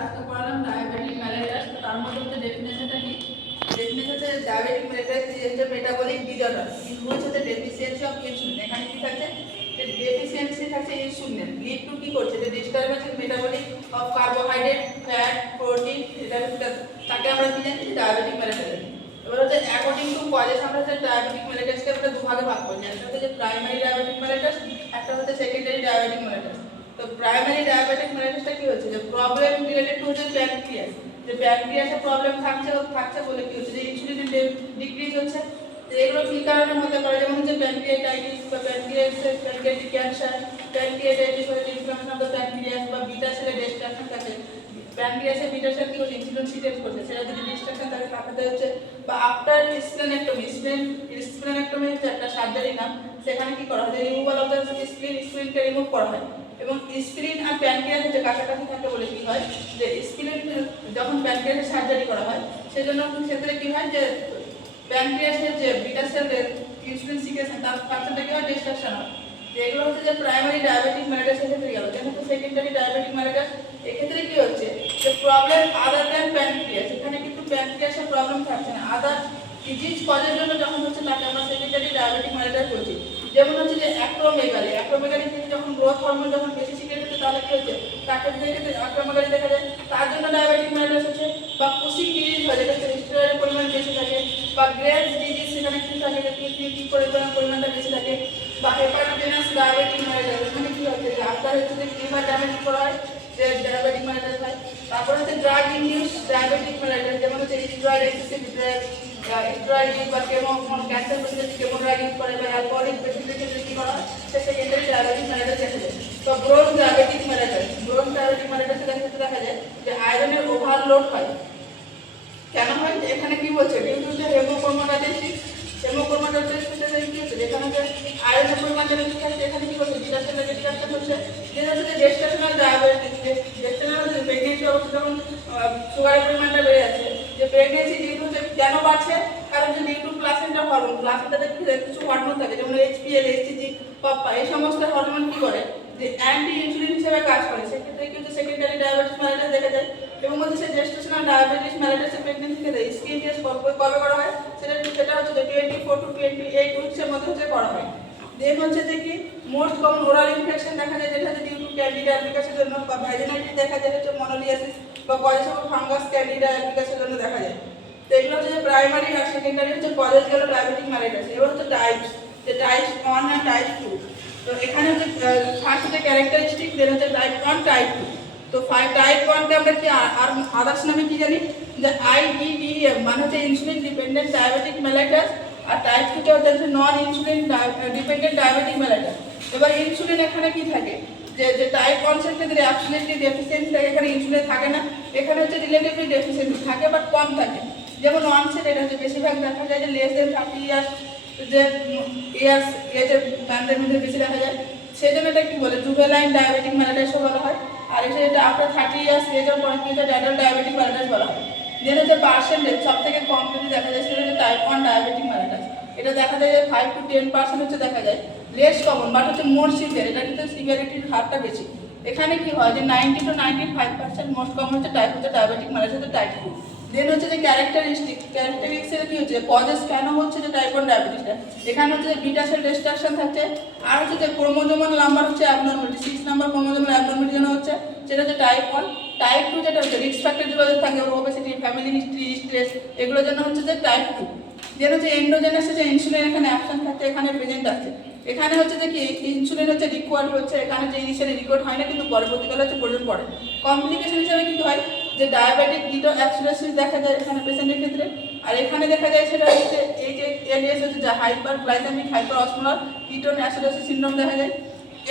আজকে পড়ালাম ডায়াবেটিক ম্যালেরিয়াস। তার মধ্যে হচ্ছে ডেফিনেশনটা কি? ডেফিনেশন হচ্ছে diabetic mellitus is a metabolic disorder in which হচ্ছে ডেফিসিয়েন্সি অফ ইনসুলিন। এখানে কি থাকছে? ডেফিসিয়েন্সি থাকছে ইনসুলিন। লিড টু কি করছে? যে disturbance in metabolic of carbohydrate, fat, protein, এটা তাকে আমরা কি জানি? ডায়াবেটিক ম্যালেরিয়াস। এবার হচ্ছে অ্যাকর্ডিং টু কজেস আমরা হচ্ছে ডায়াবেটিক ম্যালেরিয়াসকে আমরা দুভাগে ভাগ করি। একটা হচ্ছে প্রাইমারি ডায়াবেটিক ম্যালেরিয়াস, একটা হচ্ছে সেকেন্ডারি ডায়াবেটিক ম্যালেরিয়াস। তো প্রাইমারি ডায়াবেটিক ম্যালেরিয়াসটা কি হচ্ছে? যে প্রবলেম রিলেটেড টু হচ্ছে প্যানক্রিয়াস। যে প্যানক্রিয়াসে প্রবলেম থাকছে বলে কি হচ্ছে? যে ইনসুলিন ডিক্রিজ হচ্ছে। তো এগুলো কি কারণে হতে পারে? যেমন হচ্ছে প্যানক্রিয়াটাইটিস বা প্যানক্রিয়াটিক ক্যান্সার, প্যানক্রিয়াটাইটিস হচ্ছে ইনফ্লামেশন অফ দ্য প্যানক্রিয়াস, বা বিটা সেলের ডিস্ট্রাকশন থাকে। প্যানক্রিয়াসে বিটা সেল কি হচ্ছে? ইনসুলিন সিক্রেট করছে, সেটা যদি ডিস্ট্রাকশন থাকে তাহলে হচ্ছে। বা আফটার স্প্লেনেক্টমি হচ্ছে একটা সার্জারি নাম, সেখানে কি করা হয়? রিমুভাল অফ দ্য স্প্লিনকে রিমুভ করা হয়। এবং স্প্লিন আর প্যানক্রিয়াস হচ্ছে কাছাকাছি থাকে বলে কি হয়? যে স্প্লিন যখন প্যানক্রিয়াসের সার্জারি করা হয়, সেজন্য ক্ষেত্রে কি হয়? যে প্যানক্রিয়াসের যে বিটা সেলের ইনসুলিন সিক্রেশন তার ফাংশনটা কি হয়? ডিস্ট্রাকশন হয়। যেগুলো হচ্ছে যে প্রাইমারি ডায়াবেটিক ম্যালেরিয়াসের ক্ষেত্রে গেল। যেহেতু সেকেন্ডারি ডায়াবেটিক ম্যালেরিয়াস, এক্ষেত্রে কি হচ্ছে? যে প্রবলেম আদার দ্যান প্যানক্রিয়াস, এখানে কিন্তু প্যানক্রিয়াসের প্রবলেম থাকছে না, আদার ডিজিজ কজের জন্য যখন হচ্ছে তাকে আমরা সেকেন্ডারি ডায়াবেটিক ম্যালেরিয়াস বলছি। যেমন হচ্ছে যে অ্যাক্রোমেগালি থেকে যখন গ্রোথ হরমোন যখন বেশি সিক্রেট হচ্ছে, তাহলে কি হচ্ছে? তাকে থেকে অ্যাক্রোমেগালি দেখা যায়, তার জন্য ডায়াবেটিক ম্যালেরিয়াস হচ্ছে। বা কুশিং ডিজিজ হয়, যেটা স্টেরয়েডের পরিমাণ বেশি থাকে। বা গ্রেভস ডিজিজ, সেখানে কি থাকে? যে কি পরিমাণটা বেশি থাকে। বা হেপাটোজেনাস ডায়াবেটিক ম্যালেরিয়াস, এখানে কি হচ্ছে? যে আপনার হচ্ছে যে লিভার ড্যামেজ করা হয়, যে ডায়াবেটিক ম্যালেরিয়াস হয়। তারপরে হচ্ছে ড্রাগ ইনডিউস ডায়াবেটিক ম্যালেরিয়াস, যেমন হচ্ছে স্টেরয়েড এক্সেসিভ স্টেরয়েড বা cancer patient chemo drug use করে, বা অ্যালকোহলিক পেশেন্টদের ক্ষেত্রে কি করা হয়? সে সেকেন্ডারি ডায়াবেটিক ম্যালেরিয়াস দেখা যায়। তো ব্রোন ডায়াবেটিক ম্যালেরিয়াসের ক্ষেত্রে দেখা যায় যে আয়রনের ওভারলোড হয়। কেন হয়? এখানে কি বলছে? ডিউ টু যে হেমোক্রোমাটোসিস কি হচ্ছে? যেখানে যে আয়রনের পরিমাণ যেটা ঠিক আছে, এখানে কি হচ্ছে? ডিস্ট্রাকশন হচ্ছে। যেটা হচ্ছে গেস্টাশনাল ডায়াবেটিস, গেস্টাশনাল হচ্ছে প্রেগনেন্সি অবস্থা যখন সুগারের পরিমাণটা বেড়ে যাচ্ছে। যে প্রেগনেন্সি ডিউ টু কেন বাড়ছে? কারণ যে ডিউ টু প্লাসেন্টা হরমোন, প্লাসেন্টাতে কিছু হরমোন থাকে, যেমন এইচপিএল, এইচসিজি, পাপা, এই সমস্ত হরমোন কি করে? যে অ্যান্টি ইনসুলিন হিসেবে কাজ করে। সেক্ষেত্রে কি হচ্ছে? সেকেন্ডারি ডায়াবেটিস ম্যালেরিয়াস দেখা যায়। এবং হচ্ছে জেস্টেশনাল ডায়াবেটিস ম্যালেরিয়াসের প্রেগনেন্সিতে স্কিন টেস্ট কবে করা হয়? সেটা হচ্ছে যে 24 to 28 উইকসের মধ্যে হচ্ছে করা হয়। দেন হচ্ছে যে কি মোস্ট কমন ওরাল ইনফেকশন দেখা যায়, যেটা হচ্ছে ডিউ টু ক্যান্ডিডা অ্যালবিকাসের জন্য, বা ভ্যাজিনাইটিস দেখা যায় হচ্ছে মনোলিয়াসিস, বা কজেস অফ ফাঙ্গাস ক্যান্ডিডা অ্যালবিকাসের জন্য দেখা যায়। তো এগুলো হচ্ছে যে প্রাইমারি আর সেকেন্ডারি হচ্ছে কজেস গেল ডায়াবেটিক ম্যালেরিয়াস। এবার হচ্ছে টাইপস, যে টাইপ 1 আর টাইপ 2। তো এখানে হচ্ছে ফার্স্ট হচ্ছে ক্যারেক্টারিস্টিক, দেন হচ্ছে টাইপ 1, টাইপ 2। তো টাইপ 1কে আমরা কি আর আদার্স নামে কি জানি? যে IDDM, মানে হচ্ছে ইনসুলিন ডিপেন্ডেন্ট ডায়াবেটিক মেলাইটাস। আর টাইপ 2টা হচ্ছে নন ইনসুলিন ডিপেন্ডেন্ট ডায়াবেটিক মেলাইটাস। এবার ইনসুলিন এখানে কি থাকে? যে টাইপ 1 এর ক্ষেত্রে অ্যাবসলিউটলি ডেফিসিয়েন্সি থাকে, এখানে ইনসুলিন থাকে না। এখানে হচ্ছে রিলেটিভলি ডেফিসিয়েন্সি থাকে, বাট কম থাকে। যেমন অনসেট, এটা হচ্ছে বেশিরভাগ দেখা যায় যে লেস দেন 30 ইয়ার্স, যে এজের ম্যানদের মধ্যে বেশি দেখা যায়। সেই জন্য এটা কি বলে? জুভেনাইল ডায়াবেটিক মেলাইটাসও বলা হয়। আর এটা আফটার 30 ইয়ার্স এজের পরে কি হচ্ছে? অ্যাডাল্ট ডায়াবেটিক মেলাইটাস বলা হয়। যেটা হচ্ছে পার্সেন্টেজ সব থেকে কম যদি দেখা যায়, সেটা হচ্ছে টাইপ 1 ডায়াবেটিক মেলাইটাস। এটা দেখা যায় যে 5 to 10% হচ্ছে দেখা যায়। লেস কমন, বাট হচ্ছে মোর সিভিয়ার, এটা কিন্তু সিভিয়ারিটির হারটা বেশি। এখানে কি হয়? যে 90 to 95% মোস্ট কমন হচ্ছে ডায়াবেটিক মেলাইটাস হচ্ছে টাইপ 2। দেন হচ্ছে যে ক্যারেক্টারিস্টিক্সের কি হচ্ছে? কজেস কেন হচ্ছে যে টাইপ 1 ডায়াবেটিসটা? এখানে হচ্ছে যে বিটা সেল ডিস্ট্রাকশন থাকছে। আর হচ্ছে যে ক্রোমোজোমাল নাম্বার হচ্ছে অ্যাবনরমালিটি, 6 নাম্বার ক্রোমোজোমাল অ্যাবনরমালিটি যেন হচ্ছে, সেটা হচ্ছে টাইপ 1। টাইপ 2 যেটা হচ্ছে রিস্ক ফ্যাক্টর যেগুলো থাকে, ওবেসিটি, ফ্যামিলি হিস্ট্রি, স্ট্রেস, এগুলোর জন্য হচ্ছে যে টাইপ 2। যেন হচ্ছে এন্ডোজেনাস যে ইনসুলিন এখানে অ্যাবসেন্ট থাকছে, এখানে প্রেজেন্ট আছে। এখানে হচ্ছে যে কি ইনসুলিন হচ্ছে রিকোয়ার্ড হচ্ছে, এখানে যে ইনিশিয়ালি রিকোয়ার্ড হয় না, কিন্তু পরবর্তীকালে হচ্ছে প্রয়োজন পড়ে। কমপ্লিকেশন হিসেবে কি হয়? যে ডায়াবেটিক কিটোঅ্যাসিডোসিস দেখা যায় এখানে পেশেন্টের ক্ষেত্রে। আর এখানে দেখা যায় সেটা হচ্ছে এই যে এডিএস হচ্ছে যে হাইপারগ্লাইসেমিক হাইপারঅসমোলার কিটোঅ্যাসিডোসিস সিনড্রোম দেখা যায়।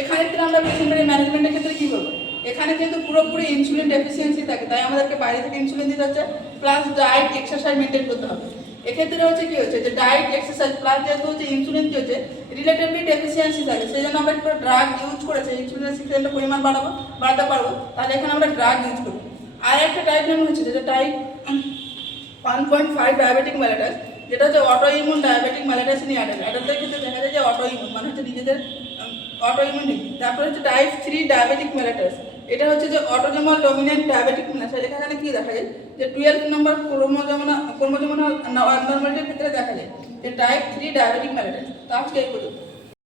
এখানে ক্ষেত্রে আমরা পেশেন্টের ম্যানেজমেন্টের ক্ষেত্রে কি করবো? এখানে কিন্তু পুরোপুরি ইনসুলিন ডেফিসিয়েন্সি থাকে, তাই আমাদেরকে বাইরে থেকে ইনসুলিন দিতে হচ্ছে, প্লাস ডায়েট এক্সারসাইজ মেনটেন করতে হবে। এক্ষেত্রে হচ্ছে কি হচ্ছে? যে ডায়েট এক্সারসাইজ প্লাস যেহেতু হচ্ছে ইনসুলিন কি হচ্ছে রিলেটিভলি ডেফিসিয়েন্সি থাকে, সেই জন্য আমরা একটু ড্রাগ ইউজ করেছি, ইনসুলিনের সিক্রেটের পরিমাণ বাড়াতে পারবো, তাহলে এখানে আমরা ড্রাগ ইউজ করবো। আর একটা টাইপ নেমন হচ্ছে যেটা টাইপ 1.5 ডায়াবেটিক মেলাইটাস, যেটা হচ্ছে auto immune diabetic mellitus in অ্যাডাল্টদের ক্ষেত্রে দেখা যায় যে অটো ইমিউন, মানে হচ্ছে নিজেদের অটো ইমিউনিটি। তারপরে হচ্ছে টাইপ 3 ডায়াবেটিক মেলাইটাস, এটা হচ্ছে যে অটোজোমাল ডমিনেন্ট ডায়াবেটিক মেলাসাইট। এখানে কি দেখা যায় যে 12 নম্বর ক্রোমোজোমাল নরমালিটির ক্ষেত্রে দেখা যায় যে টাইপ 3 ডায়াবেটিক মেলাসাইট। তো আজকে এই পর্যন্ত।